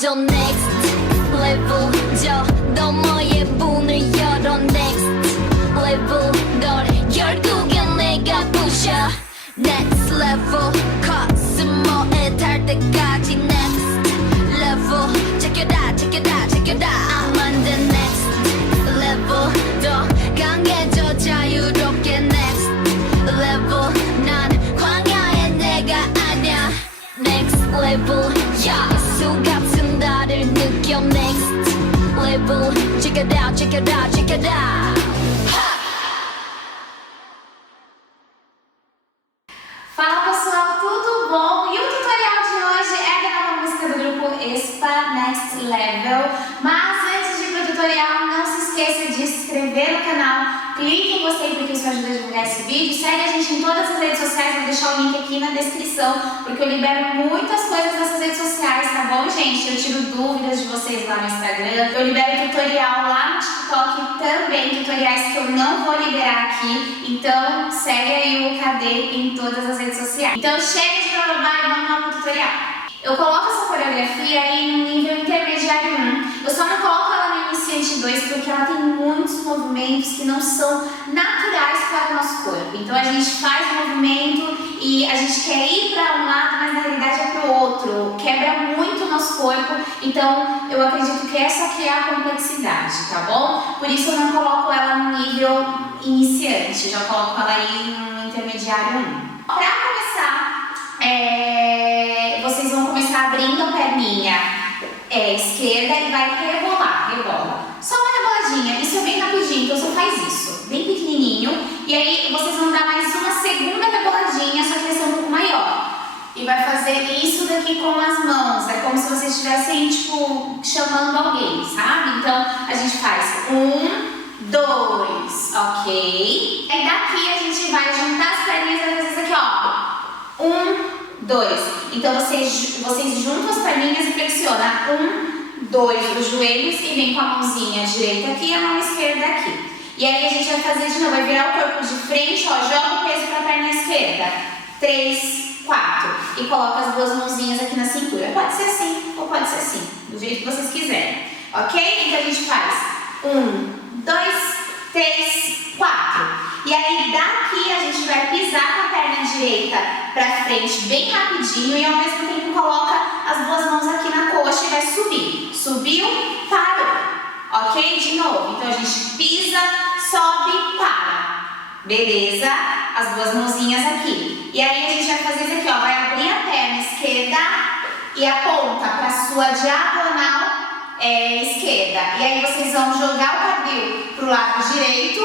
저 next level 저 너머의 문을 열어 next level 널 결국엔 내가 부셔 next level 코스모에 달 때까지 next level check it out check it out check it out I'm on the next level 더 강해져 자유롭게 next level 난 광야의 내가 아냐 next level 수갑은 나를 느껴 next level check it out check it out check it out. Fala pessoal, tudo bom? E o tutorial de hoje é da nova música do grupo Expa Next Level. Mas antes de ir pro tutorial, não se esqueça de se inscrever no canal. Clique em gostei porque isso ajuda a divulgar esse vídeo. Segue a gente em todas as redes sociais, vou deixar o link aqui na descrição, porque eu libero muitas coisas nessas redes sociais, tá bom, gente? Eu tiro dúvidas de vocês lá no Instagram, eu libero tutorial lá no TikTok também, tutoriais que eu não vou liberar aqui, então segue aí o KD em todas as redes sociais. Então chega de blá e vamos lá pro tutorial. Eu coloco essa coreografia aí no nível intermediário 1, eu só não coloco ela no iniciante 2 porque ela tem muitos movimentos que não são naturais para o nosso corpo. Então a gente faz o movimento e a gente quer ir para um lado, mas na realidade é para o outro. Quebra muito o nosso corpo, então eu acredito que essa aqui é a complexidade, tá bom? Por isso eu não coloco ela no nível iniciante, eu já coloco ela aí no intermediário 1. Para começar, vocês vão começar abrindo a perninha esquerda e vai rebolar, rebola. Só uma reboladinha, isso é bem rapidinho, então você faz isso, bem pequenininho. E aí vocês vão dar mais uma segunda reboladinha, só que vai ser um pouco maior. E vai fazer isso daqui com as mãos, é como se vocês estivessem, tipo, chamando alguém, sabe? Então a gente faz 1, 2, ok? E daqui a gente vai juntar as perninhas e fazer isso aqui, ó. 1, 2. Então vocês juntam as perninhas e flexionam. 1, 2, os joelhos e vem com a mãozinha direita aqui e a mão esquerda aqui. E aí a gente vai fazer de novo, vai virar o corpo de frente, ó, joga o peso para a perna esquerda. 3, 4. E coloca as duas mãozinhas aqui na cintura. Pode ser assim ou pode ser assim, do jeito que vocês quiserem. Ok? Então a gente faz 1, 2, 3, 4. E aí daqui a gente vai pisar com a perna direita pra frente bem rapidinho e ao mesmo tempo coloca as duas mãos aqui na coxa e vai subir. Subiu, parou. Ok? De novo. Então a gente pisa, sobe, para. Beleza? As duas mãozinhas aqui. E aí a gente vai fazer isso aqui, ó. Vai abrir a perna esquerda e aponta pra sua diagonal esquerda. E aí vocês vão jogar o quadril pro lado direito,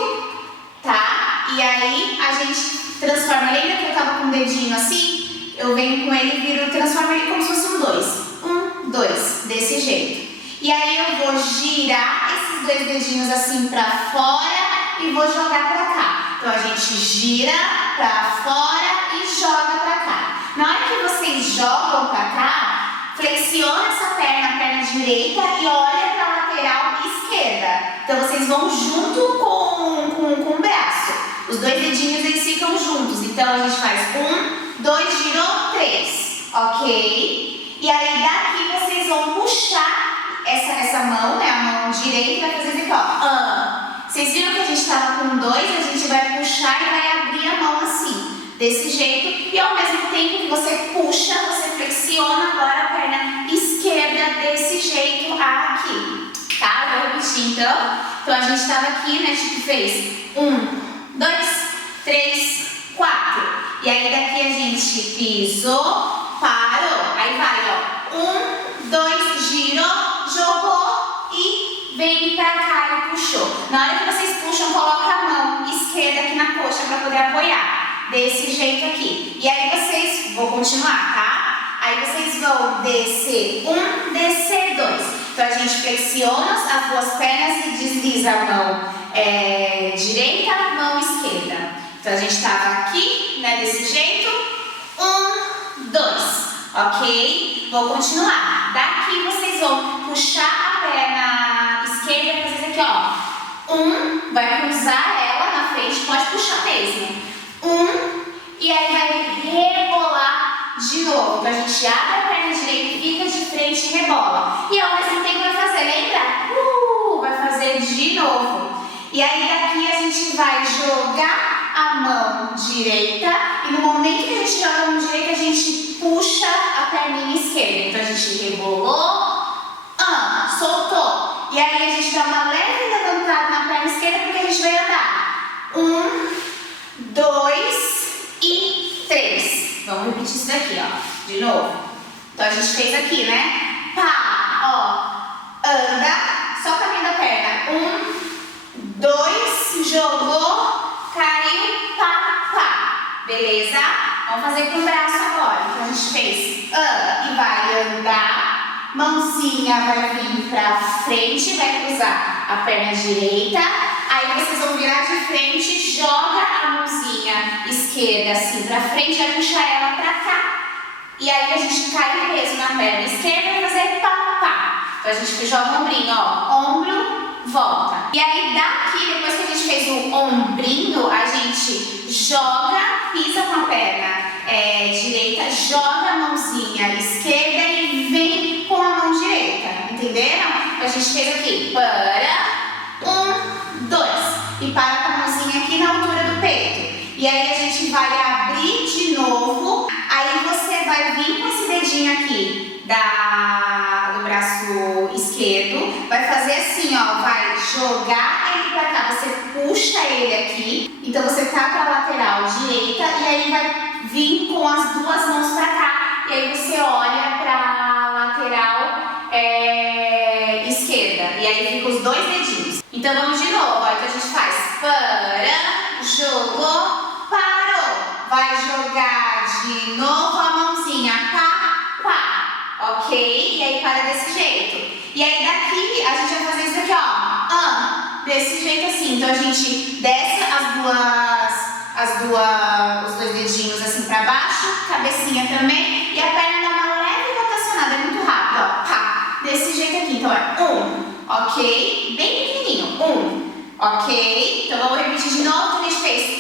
tá? E aí a gente transforma, lembra que eu tava com o dedinho assim? Eu venho com ele e viro, transformo ele como se fosse um 2. 1, 2, desse jeito. E aí eu vou girar esses dois dedinhos assim pra fora e vou jogar pra cá. Então a gente gira pra fora e joga pra cá. Na hora que vocês jogam pra cá, flexiona essa perna, a perna direita e olha pra lateral esquerda. Então vocês vão junto com o braço. Os dois dedinhos eles ficam juntos. Então a gente faz 1, 2, girou, 3. Ok? E aí daqui vocês vão puxar essa mão, né? A mão direita vai fazer isso aqui, ó. Vocês viram que a gente estava com 2, a gente vai puxar e vai abrir a mão assim, desse jeito. E ao mesmo tempo que você puxa, você flexiona agora a perna esquerda desse jeito aqui. Tá? Vou repetir então. Então a gente estava aqui, né? Tipo, fez 1, 2, 3, 4. E aí daqui a gente pisou, parou. Aí vai, ó. 1, 2, girou, jogou e vem pra cá e puxou. Na hora que vocês puxam, coloca a mão esquerda aqui na coxa pra poder apoiar. Desse jeito aqui. E aí vocês, vou continuar, tá? Aí vocês vão descer 1, descer 2. Então a gente flexiona as duas pernas e desliza a mão direita, mão esquerda. Então a gente tava aqui, né, desse jeito. 1, 2, ok? Vou continuar. Daqui vocês vão puxar a perna esquerda e fazer isso aqui, ó. Vai cruzar ela na frente, pode puxar mesmo. E aí vai rebolar de novo. Então a gente abre a perna direita, fica de frente e rebola. E ao mesmo tempo vai fazer, lembra? Vai fazer de novo. E aí daqui a gente vai jogar a mão direita e no momento que a gente joga a mão direita, a gente puxa a perninha esquerda. Então a gente rebolou, soltou. E aí a gente dá uma leve levantada na perna esquerda porque a gente vai andar. 1, 2 e 3. Vamos repetir isso daqui, ó. De novo. Então a gente fez aqui, né? Pá, ó. Anda, só o caminho da perna. 1, 2, jogou, caiu, pá. Beleza? Vamos fazer com o braço agora. Então a gente fez e vai andar. Mãozinha vai vir pra frente, vai cruzar a perna direita. Aí vocês vão virar de frente, joga a mãozinha esquerda assim pra frente, vai puxar ela pra cá. E aí a gente cai o peso na perna esquerda e vai fazer pá. Então a gente joga o ombrinho, ó. Ombro, volta. E aí daqui, depois que a gente fez o ombrinho, a gente joga, pisa com a perna direita, joga a mãozinha esquerda e vem com a mão direita. Entenderam? Então a gente fez aqui. Para. 1, 2. E para com a mãozinha aqui na altura do peito. E aí a gente vai abrir de novo. Aí você vai vir com esse dedinho aqui do braço esquerdo. Vai fazer assim, ó. Vai jogar ele pra cá. Você puxa ele aqui. Então você tá pra lateral direita. E aí vai vir com as duas mãos pra cá. E aí você olha pra lateral esquerda. E aí fica os dois dedinhos. Então vamos de novo, ó. Então a gente faz para, jogou, parou. Vai jogar de novo a mãozinha, pá, ok? E aí para desse jeito. E aí daqui a gente vai fazer isso aqui, ó, desse jeito assim. Então a gente desce os dois dedinhos assim pra baixo, cabecinha também. E a perna dá uma leve rotacionada, é muito rápido, ó, pá, desse jeito aqui. Então é 1, ok? Bem pequenininho, 1, ok? Então vamos repetir de novo, que a gente fez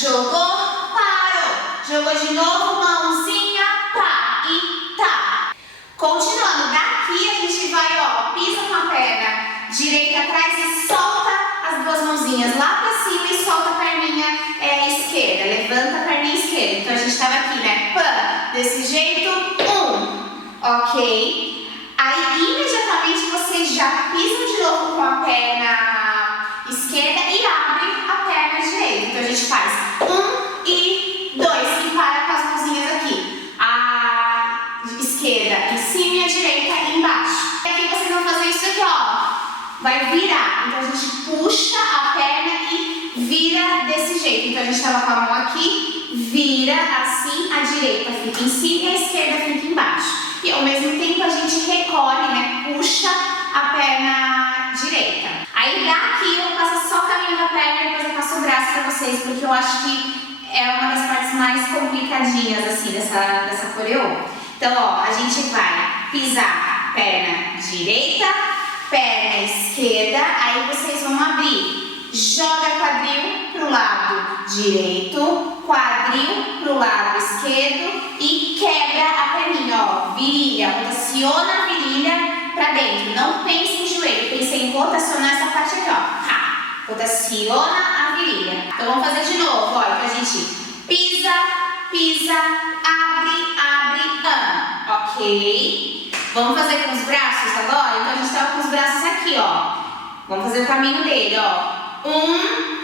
jogou, parou, jogou de novo, mãozinha, pá e tá. Continuando, daqui a gente vai, ó, pisa com a perna direita atrás e solta as duas mãozinhas lá pra cima e solta a perninha esquerda, levanta a perninha esquerda. Então a gente tava aqui, né, desse jeito, 1, ok? Aí imediatamente vocês já pisam de novo com a perna esquerda e abrem a perna direita. Então a gente faz 1 e 2 e para com as mãozinhas aqui. A esquerda em cima e a direita embaixo. E aqui vocês vão fazer isso aqui, ó. Vai virar. Então a gente puxa a perna e vira desse jeito. Então a gente tava com a mão aqui, vira assim, a direita fica em cima e a esquerda fica embaixo. E ao mesmo tempo a gente recolhe, né? Puxa a perna direita. Aí daqui eu vou passar só o caminho da perna e depois eu passo o braço pra vocês, porque eu acho que é uma das partes mais complicadinhas assim dessa coreô. Então, ó, a gente vai pisar perna direita, perna esquerda, aí vocês vão abrir. Joga quadril pro lado direito, quadril pro lado esquerdo e quebra a perninha, ó, virilha, rotaciona a virilha pra dentro. Não pense em joelho, pense em rotacionar essa parte aqui, ó. Rotaciona a virilha. Então vamos fazer de novo, ó. Então a gente pisa, pisa, abre, ok? Vamos fazer com os braços agora? Então a gente tava com os braços aqui, ó. Vamos fazer o caminho dele, ó. 1,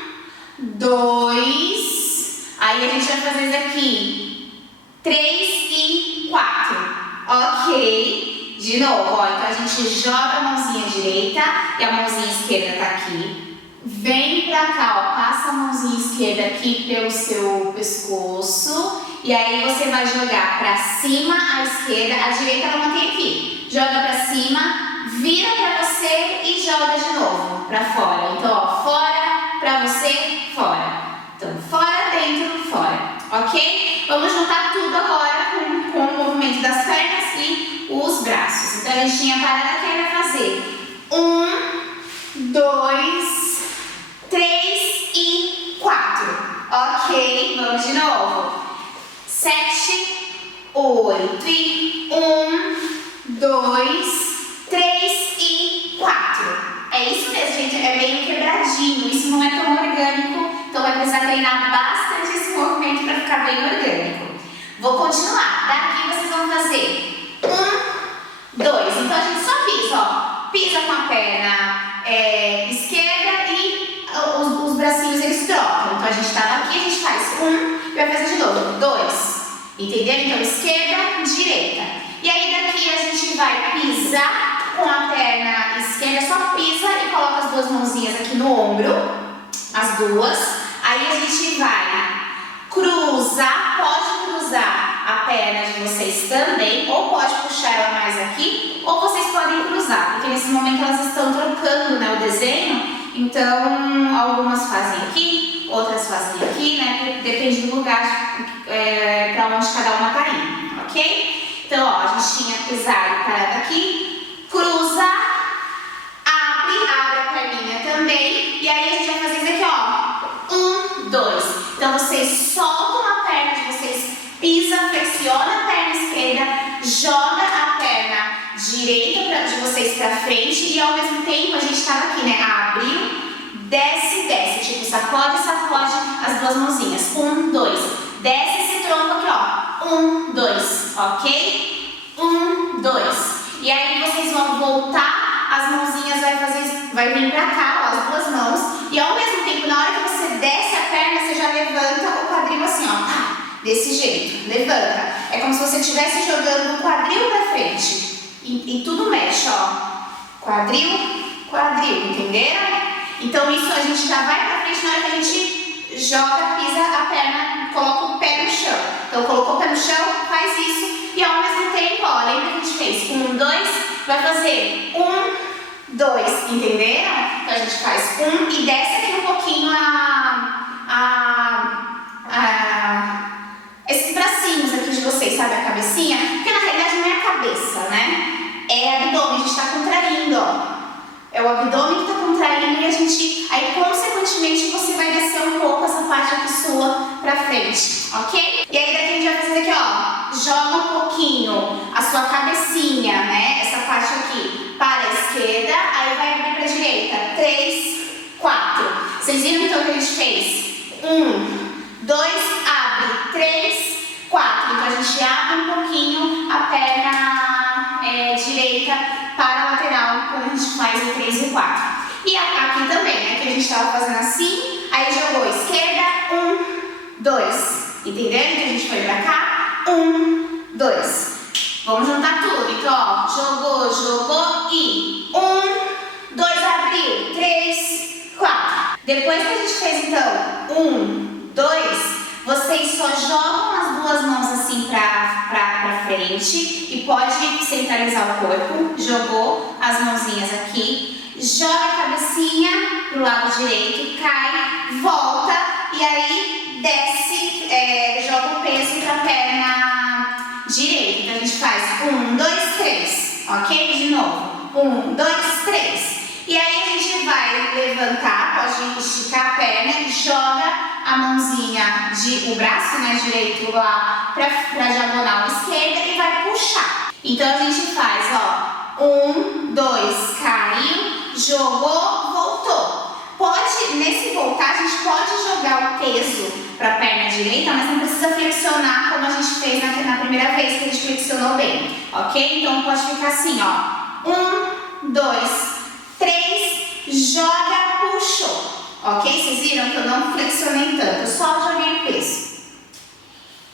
2, aí a gente vai fazer isso aqui, 3 e 4, ok? De novo, ó, então a gente joga a mãozinha direita e a mãozinha esquerda tá aqui, vem pra cá, ó, passa a mãozinha esquerda aqui pelo seu pescoço e aí você vai jogar pra cima a esquerda, a direita ela mantém aqui, joga pra cima, vira pra você e joga de novo pra fora. Então, ó, fora, pra você, fora. Então, fora, dentro, fora. Ok? Vamos juntar tudo agora com o movimento das pernas e os braços. Então, a gente tinha parado aqui e vai fazer 1, 2, 3 e 4. Ok? Vamos de novo. 7, vai precisar treinar bastante esse movimento para ficar bem orgânico. Vou continuar. Daqui vocês vão fazer 1, 2. Então a gente só pisa, ó. Pisa com a perna esquerda e os bracinhos eles trocam. Então a gente estava aqui, a gente faz 1 e vai fazer de novo 2. Entenderam? Então esquerda, direita. E aí daqui a gente vai pisar com a perna esquerda, só pisa e coloca as duas mãozinhas aqui no ombro, as duas. Aí a gente vai cruzar, pode cruzar a perna de vocês também, ou pode puxar ela mais aqui, ou vocês podem cruzar, porque nesse momento elas estão trocando, né, o desenho. Então algumas fazem aqui, outras fazem aqui, né, depende do lugar para onde cada uma tá indo, ok? Então ó, a gente tinha pisado, parado aqui, cruza, abre a perninha também, e aí a gente vai fazer isso aqui, ó, 1, 2. Então vocês soltam a perna de vocês, pisa, flexiona a perna esquerda, joga a perna direita de vocês pra frente e ao mesmo tempo a gente tava aqui, né, abriu, desce, desce, tipo sacode, sacode as duas mãozinhas, 1, 2, desce esse tronco aqui, ó, 1, 2, ok? 1, 2. E aí vocês vão voltar, as mãozinhas vai vir pra cá, ó, as duas mãos, e ao mesmo tempo, na hora que você desce a perna, você já levanta o quadril assim, ó, tá, desse jeito, levanta. É como se você estivesse jogando o quadril pra frente, e tudo mexe, ó, quadril, quadril, entenderam? Então isso a gente já vai pra frente na hora que a gente joga, pisa a perna, coloca o pé no chão. Então colocou o pé no chão, faz isso, e ao mesmo tempo, ó, lembra que a gente fez 1, 2, vai fazer 1, 2, entenderam? Então a gente faz 1 e desce aqui um pouquinho esses bracinhos aqui de vocês, sabe, a cabecinha? Porque na realidade não é a cabeça, né? É abdômen, a gente tá contraindo, ó. É o abdômen que tá contraindo e a gente, aí consequentemente você vai descer um pouco essa parte aqui sua pra frente, ok? E aí daqui a gente vai fazer aqui, ó, joga um pouquinho a sua cabecinha, né? Essa parte aqui para a esquerda, aí vai abrir pra direita, 3, 4. Vocês viram então o que a gente fez? 1, 2, abre, 3, 4. Então a gente abre um pouquinho a perna direita para a lateral quando a gente faz o 3 e 4. E aqui também, né? Que a gente estava fazendo assim, aí jogou esquerda, 1, 2. Entenderam que a gente foi pra cá? 1, 2. Vamos juntar tudo. Então, ó, jogou, jogou e 1, 2, abriu, 3, 4. Depois que a gente fez, então, 1, 2, vocês só jogam as duas mãos assim pra frente e pode centralizar o corpo. Jogou as mãozinhas aqui, joga a cabecinha pro lado direito, cai, volta e aí desce, joga o peso pra perna direita. Então a gente faz 1, 2, 3, ok? De novo, 1, 2, 3. E aí a gente vai levantar, pode esticar a perna, joga a mãozinha, o braço, né, direito lá pra diagonal esquerda e vai puxar. Então a gente faz, ó, 1, 2, caiu, jogou, voltou. Pode, nesse voltar, a gente pode jogar o peso pra perna direita, mas não precisa flexionar como a gente fez na primeira vez que a gente flexionou bem, ok? Então pode ficar assim, ó, 1, 2, 3, joga, puxou. Ok? Vocês viram que eu não flexionei tanto, eu só joguei o peso.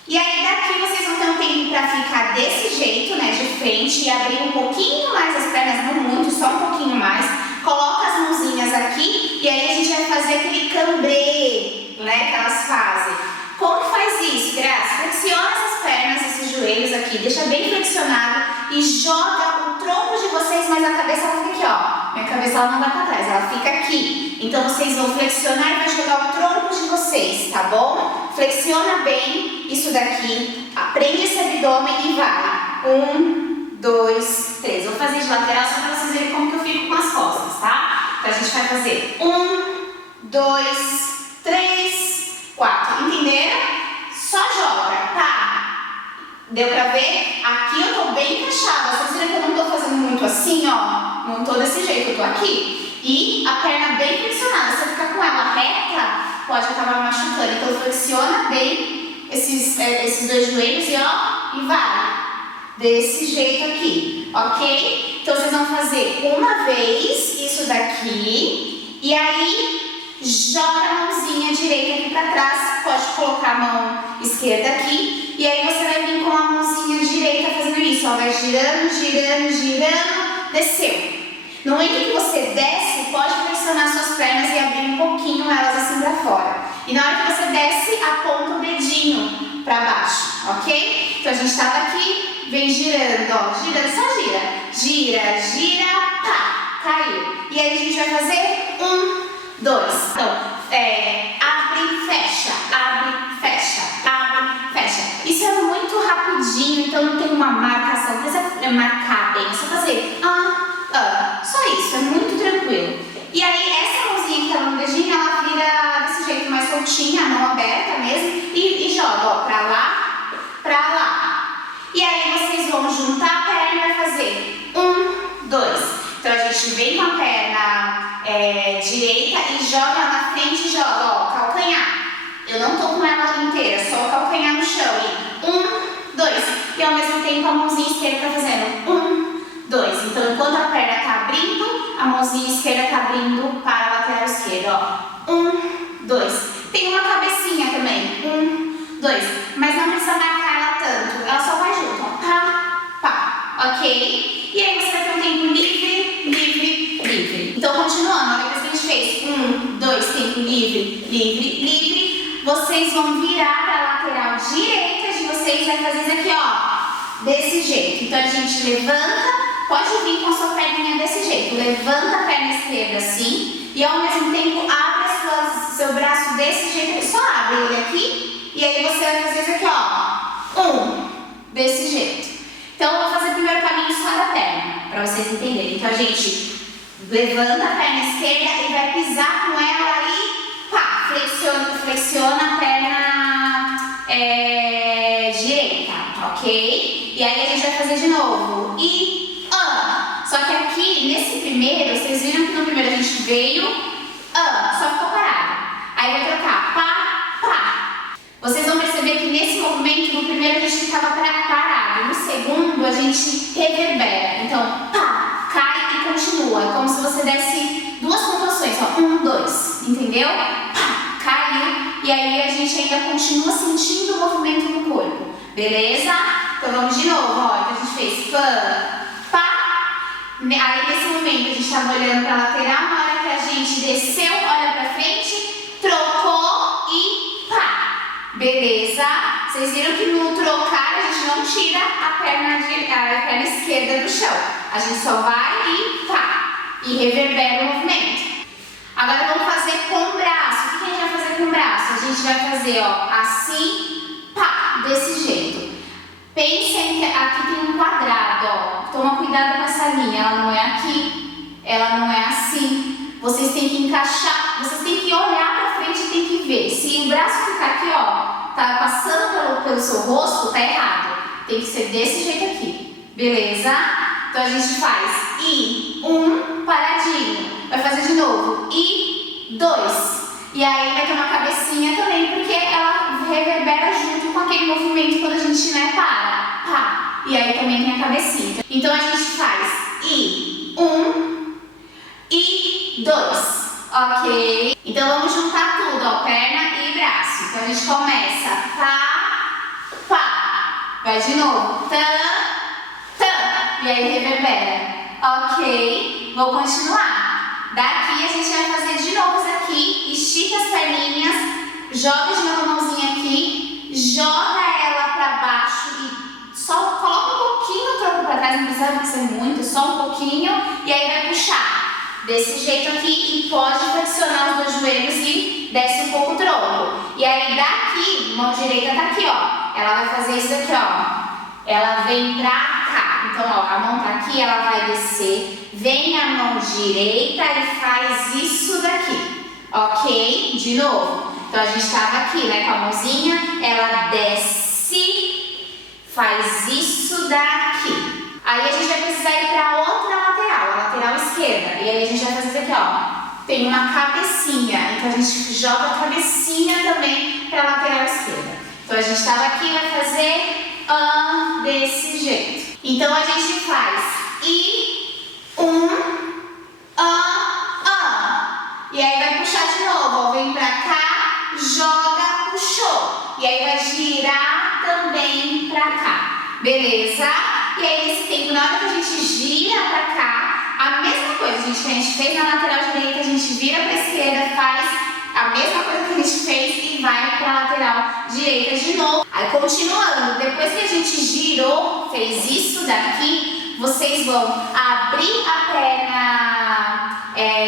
E aí daqui vocês vão ter um tempo para ficar desse jeito, né, de frente e abrir um pouquinho mais as pernas, não muito, só um pouquinho mais. Coloca as mãozinhas aqui e aí a gente vai fazer aquele cambrê, né, que elas fazem. Como que faz isso, Graça? Flexiona essas pernas, esses joelhos aqui, deixa bem flexionado e joga o tronco de vocês, mas a cabeça ela fica aqui, ó. Minha cabeça ela não vai para trás, ela fica aqui. Então vocês vão flexionar e vai jogar o tronco de vocês, tá bom? Flexiona bem isso daqui, aprende esse abdômen e vai. 1, 2, 3. Vou fazer de lateral só para vocês verem como que eu fico com as costas, tá? Então a gente vai fazer 1, 2, 3, 4. Entenderam? Só joga, tá? Deu pra ver? Aqui eu tô bem encaixada. Vocês viram que eu não tô fazendo muito assim, ó. Não tô desse jeito, eu tô aqui. E a perna bem flexionada. Você fica com ela reta, pode acabar machucando. Então flexiona bem esses dois joelhos e ó, e vai. Desse jeito aqui, ok? Então vocês vão fazer uma vez isso daqui e aí joga a mãozinha direita aqui pra trás, pode colocar a mão esquerda aqui e aí você vai vir com a mãozinha direita fazendo isso, ó, vai girando, girando, girando, desceu. No momento que você desce, pode flexionar suas pernas e abrir um pouquinho elas assim pra fora. E na hora que você desce, aponta o dedinho pra baixo, ok? Então a gente tava aqui, vem girando, ó, girando, só gira. Gira, gira, pá, caiu. E aí a gente vai fazer 1, 2. Então, abre, fecha, abre, fecha. Isso é muito rapidinho, então não tem uma marcação, não precisa marcar bem, é só fazer só isso, é muito tranquilo. E aí essa mãozinha que tá no dedinho, ela vira desse jeito mais soltinha, a mão aberta mesmo, e joga, ó, pra lá, pra lá. E aí vocês vão juntar a perna e vai fazer 1, 2. Então a gente vem com a perna direita e joga na frente e joga, ó, calcanhar. Eu não tô com ela inteira, só o calcanhar no chão. E 1, 2. E ao mesmo tempo a mãozinha esquerda tá fazendo 1, 2. Então enquanto a perna tá abrindo, a mãozinha esquerda tá abrindo para a lateral esquerda, ó. 1, 2. Tem uma cabecinha também. 1, 2. Mas não precisa marcar ela tanto. Ela só vai junto, ó. Pá, pá. Ok? E aí você vai ter um tempo livre, livre, livre. Então continuando, olha que a gente fez. 1, 2, tempo livre, livre, livre. Vocês vão virar para a lateral direita de vocês e vai fazer isso aqui, ó. Desse jeito. Então a gente levanta. Pode vir com a sua perninha desse jeito, levanta a perna esquerda assim e ao mesmo tempo abre seu braço desse jeito, só abre ele aqui e aí você vai fazer isso aqui, ó, desse jeito. Então eu vou fazer primeiro o caminho só da perna, para vocês entenderem. Então a gente levanta a perna esquerda e vai pisar com ela e pá, flexiona a perna direita, ok? E aí a gente vai fazer de novo e só que aqui, nesse primeiro, vocês viram que no primeiro a gente veio, só ficou parado. Aí vai trocar, pá, pá. Vocês vão perceber que nesse movimento, no primeiro a gente ficava parado. No segundo, a gente reverbera. Então, pá, cai e continua. É como se você desse duas pontuações, ó, 1, 2, entendeu? Pá, caiu. E aí a gente ainda continua sentindo o movimento no corpo, beleza? Então vamos de novo, ó. Então a gente fez pá. Aí nesse momento a gente estava olhando para a lateral, na hora que a gente desceu, olha para frente, trocou e pá! Beleza? Vocês viram que no trocar a gente não tira a perna esquerda do chão. A gente só vai e pá! E reverbera o movimento. Agora vamos fazer com o braço. O que a gente vai fazer com o braço? A gente vai fazer, ó, assim, pá! Desse jeito. Pensem que aqui tem um quadrado, ó. Toma cuidado com essa linha, ela não é aqui, ela não é assim. Vocês têm que encaixar, vocês têm que olhar pra frente e tem que ver. Se o braço ficar aqui, ó, tá passando pelo seu rosto, tá errado. Tem que ser desse jeito aqui, beleza? Então a gente faz e 1, paradinho. Vai fazer de novo e 2. E aí vai ter uma cabecinha também, porque ela reverbera junto com aquele movimento quando a gente, né, para. Pá. E aí também tem a cabecinha. Então a gente faz e 1 e 2. Ok? Então vamos juntar tudo, ó, perna e braço. Então a gente começa pá, pá. Vai de novo. Tã. E aí reverbera. Ok? Vou continuar. Daqui a gente vai fazer de novo isso aqui. Estica as perninhas. Joga de novo a mãozinha aqui. Joga ela pra baixo e só coloca um pouquinho o tronco pra trás. Não precisa ser muito, só um pouquinho. E aí vai puxar desse jeito aqui. E pode flexionar os dois joelhos e desce um pouco o tronco. E aí daqui, mão direita tá aqui, ó. Ela vai fazer isso aqui, ó. Ela vem pra cá. Então, ó, a mão tá aqui, ela vai descer. Vem a mão direita e faz isso daqui. Ok? De novo. Então, a gente tava aqui, né, com a mãozinha. Ela desce, faz isso daqui. Aí, a gente vai precisar ir pra outra lateral, a lateral esquerda. E aí, a gente vai fazer isso aqui, ó. tem uma cabecinha, então a gente joga a cabecinha também para a lateral esquerda. Então a gente estava aqui, vai fazer desse jeito. Então a gente faz e aí vai puxar de novo, ó, vem pra cá, joga, puxou. E aí vai girar também pra cá, beleza? E aí nesse tempo, na hora que a gente gira pra cá, a mesma coisa que a gente fez na lateral direita, a gente vira pra esquerda, faz a mesma coisa que a gente fez e vai pra lateral direita de novo. Aí continuando, depois que a gente girou, fez isso daqui, vocês vão abrir a perna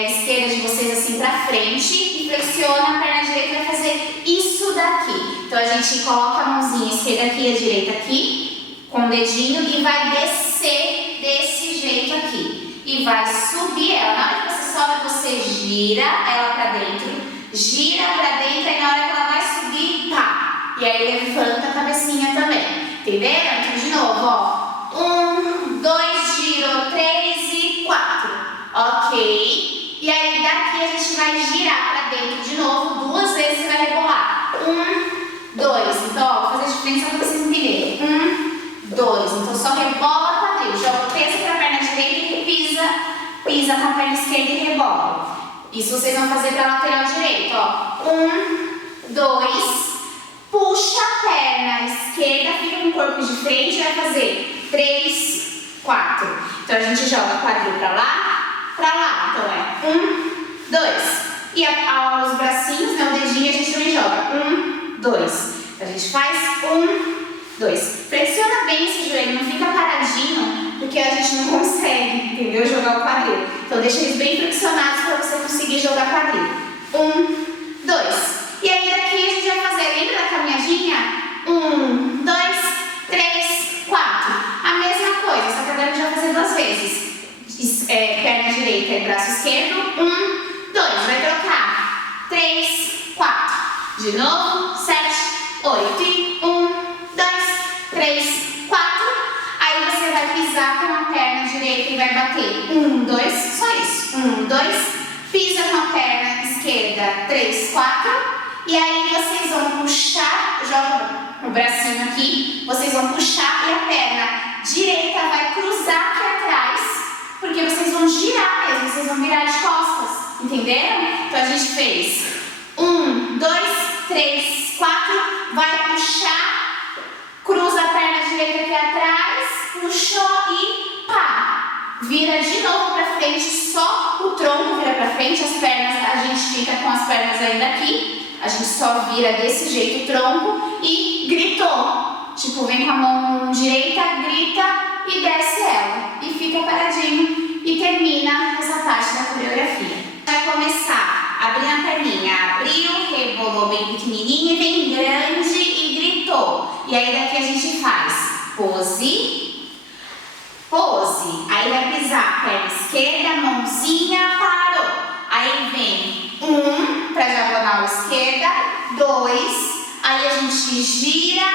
esquerda de vocês assim pra frente e flexiona a perna direita e vai fazer isso daqui. Então a gente coloca a mãozinha esquerda aqui e a direita aqui, com o dedinho, e vai descer desse jeito aqui. E vai subir ela. Na hora que você sobe, você gira ela pra dentro. Gira pra dentro e na hora que ela vai subir, pá! E aí levanta a cabecinha também. Entenderam? Então de novo, ó. 1, 2, giro, 3 e 4. Ok? E aí daqui a gente vai girar pra dentro de novo, 2 vezes e vai rebolar. 1, 2. Então, ó, vou fazer a diferença pra vocês entenderem. 1, 2. Então só rebola, quadril. Joga o peso pra perna direita e pisa com a perna esquerda e rebola. Isso vocês vão fazer pra lateral direita, ó. 1, 2. Puxa a perna esquerda, fica com o corpo de frente e vai fazer 3, 4. Então a gente joga quadril pra lá. Então é 1, 2. E os bracinhos, né, o dedinho a gente também joga. 1, 2. Então a gente faz 1, 2. Flexiona bem esse joelho, não fica paradinho, porque a gente não consegue, entendeu? Jogar o quadril. Então deixa eles bem flexionados para você conseguir jogar quadril. 1, 2. E aí daqui a gente vai fazer, lembra da caminhadinha? 1, 2, 3, 4. A mesma coisa, só que agora a gente vai fazer 2 vezes. Perna direita e braço esquerdo. 1, 2. Vai trocar. 3, 4. De novo. 7, 8 e 1, 2, 3, 4. Aí você vai pisar com a perna direita e vai bater. 1, 2. Só isso. 1, 2. Pisa com a perna esquerda. 3, 4. E aí vocês vão puxar. Joga o bracinho aqui. Vocês vão puxar e a perna direita vai cruzar aqui atrás. Porque vocês vão girar mesmo, vocês vão virar de costas, entenderam? Então a gente fez 1, 2, 3, 4, vai puxar, cruza a perna direita aqui atrás, puxou e pá! Vira de novo pra frente, só o tronco vira pra frente, as pernas, a gente fica com as pernas ainda aqui, a gente só vira desse jeito o tronco e gritou. Tipo, vem com a mão direita, grita e desce ela. E fica paradinho e termina essa parte da coreografia. Vai começar abrindo a perninha. Abriu, rebolou bem pequenininha e vem grande e gritou. E aí daqui a gente faz pose, pose. Aí vai pisar perna esquerda, mãozinha, parou. Aí vem 1 pra diagonal esquerda, 2. Aí a gente gira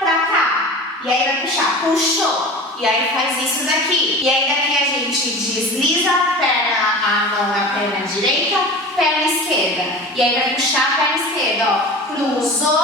pra cá. E aí vai puxar, puxou. E aí faz isso daqui. E aí daqui a gente desliza a mão na perna direita, perna esquerda. E aí vai puxar a perna esquerda, ó. Cruzou,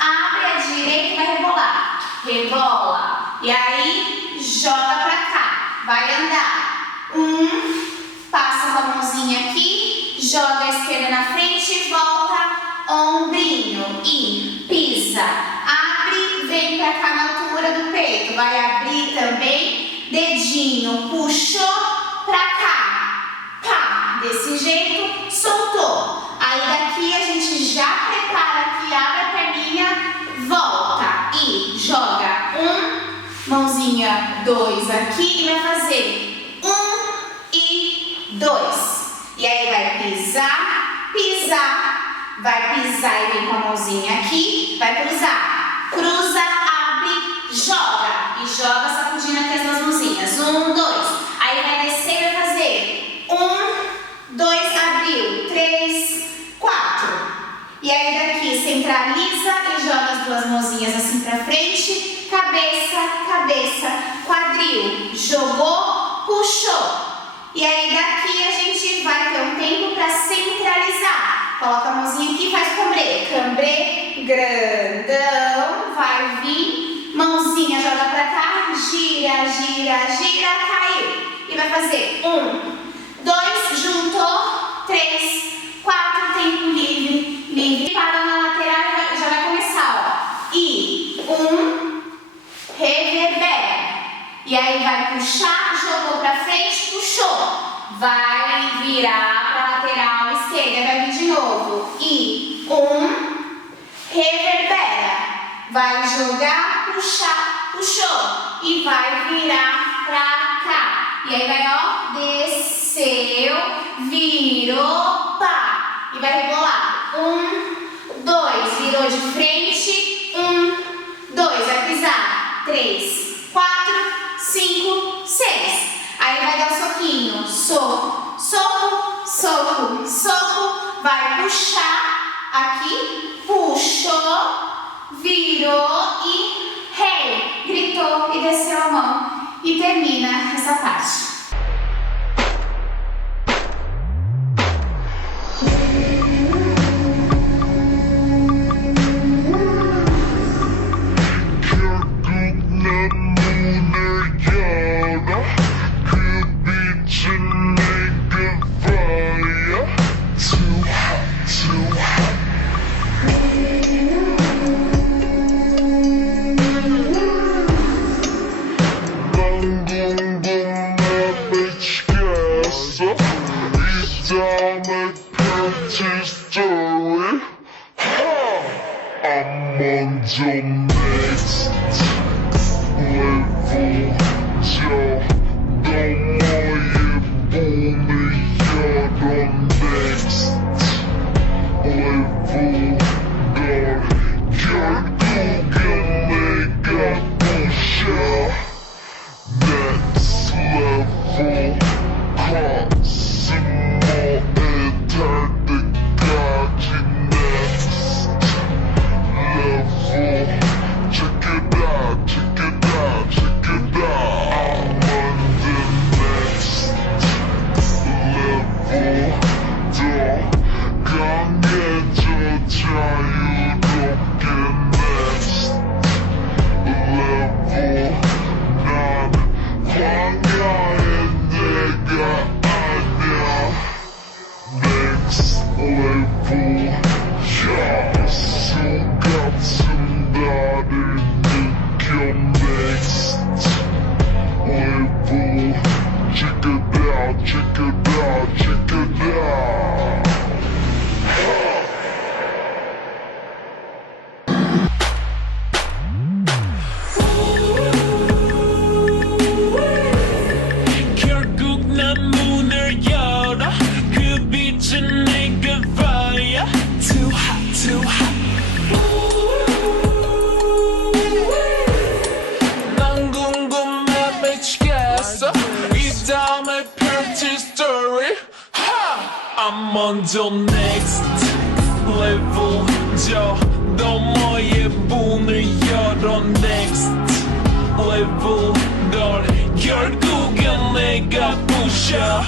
abre a direita e vai rebolar. Rebola. E aí joga pra cá. Vai andar. 1, passa com a mãozinha aqui, joga a esquerda na frente e volta. Ombrinho e pisa. Abre, vem pra cá na altura do peito. Vai abrir também. Dedinho, puxou pra cá. Pá, desse jeito, soltou. Aí daqui a gente já prepara aqui, abre a perninha, volta e joga 1, mãozinha 2 aqui e vai fazer 1 e 2. E aí vai pisar, pisar. Vai pisar e vem com a mãozinha aqui, vai cruzar. Cruza, abre, joga. E joga sacudindo aqui as duas mãozinhas. 1, 2. Aí vai descer e vai fazer 1, 2, abriu. 3, 4. E aí daqui centraliza e joga as duas mãozinhas assim pra frente. Cabeça, cabeça, quadril. Jogou, puxou. E aí daqui a gente vai ter um tempo para centralizar. Coloca a mãozinha aqui e faz cambrê. Cambrê grandão, vai vir. Mãozinha joga para cá, gira, gira, gira, caiu. E vai fazer 1, 2, juntou, 3, 4, tempo livre, livre. Parou na lateral e já vai começar, ó. E 1, reverbera. E aí vai puxar, jogou pra frente, puxou. Vai virar pra lateral esquerda, vai vir de novo. E 1, reverbera. Vai jogar, puxar, puxou. E vai virar pra cá. E aí vai, ó, desceu, virou, pá. E vai rebolar. 1, 2, virou de frente. 1, 2, vai pisar. 3, 4, 5, 6. Aí vai dar o soquinho. Soco, soco, soco, soco. Vai puxar aqui. Puxou, virou e hey, gritou e desceu a mão. E termina essa parte. I'm on your next level. 저 너머의 문을 열어. Next level. 널 결국엔 내가 부셔.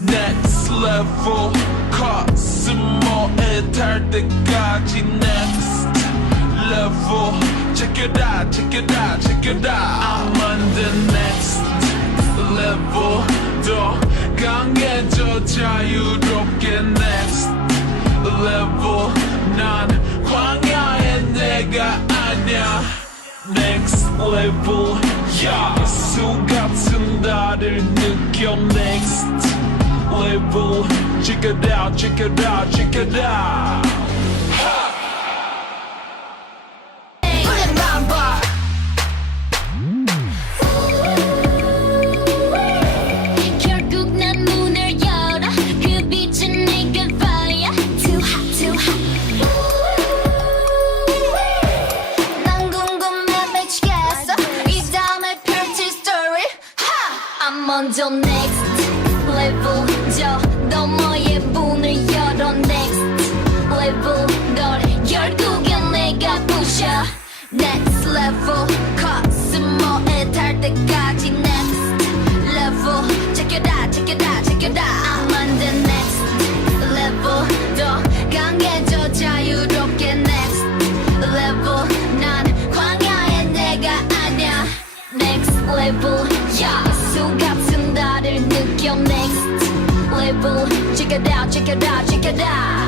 Next level. 가슴에 닿을 때까지. Check it out, check it out, check it out. I'm on the next level. 더 강해져 자유롭게. Next level. 난 광야의 내가 아냐. Next level. 야수 같은 나를 느껴. Next level. Check it out, check it out, check it out. 결국 난 문을 열어. 그 빛은 내가 fire. Too hot, too hot. 난 궁금해 미치겠어. 이 다음에 펼칠 story. I'm on the next level. 저 너머의 문을 열어. Next level. 널 결국엔 내가 부셔. Next level. 가슴에 닿을 때까지. Next level. Check it out, check it out, check it out. I'm on the next level. 더 강해져 자유롭게. Next level. 난 광야의 내가 아냐. Next level. 야수 같은 나를 느껴. Next level. Check it out, check it out, check it out. 결국 난 문을 열어. 그 빛은 내가 fire. Too hot, too hot. 난 궁금해 미치겠어. 이 다음에 펼칠 story. I'm on the next level. 저 너머의 문을 열어. Next level. 널 결국엔 내가 부셔. Next level. 가슴에 닿을 때까지. Next level. Check it out, check it out, check it out. I'm on the next check it out, check it out.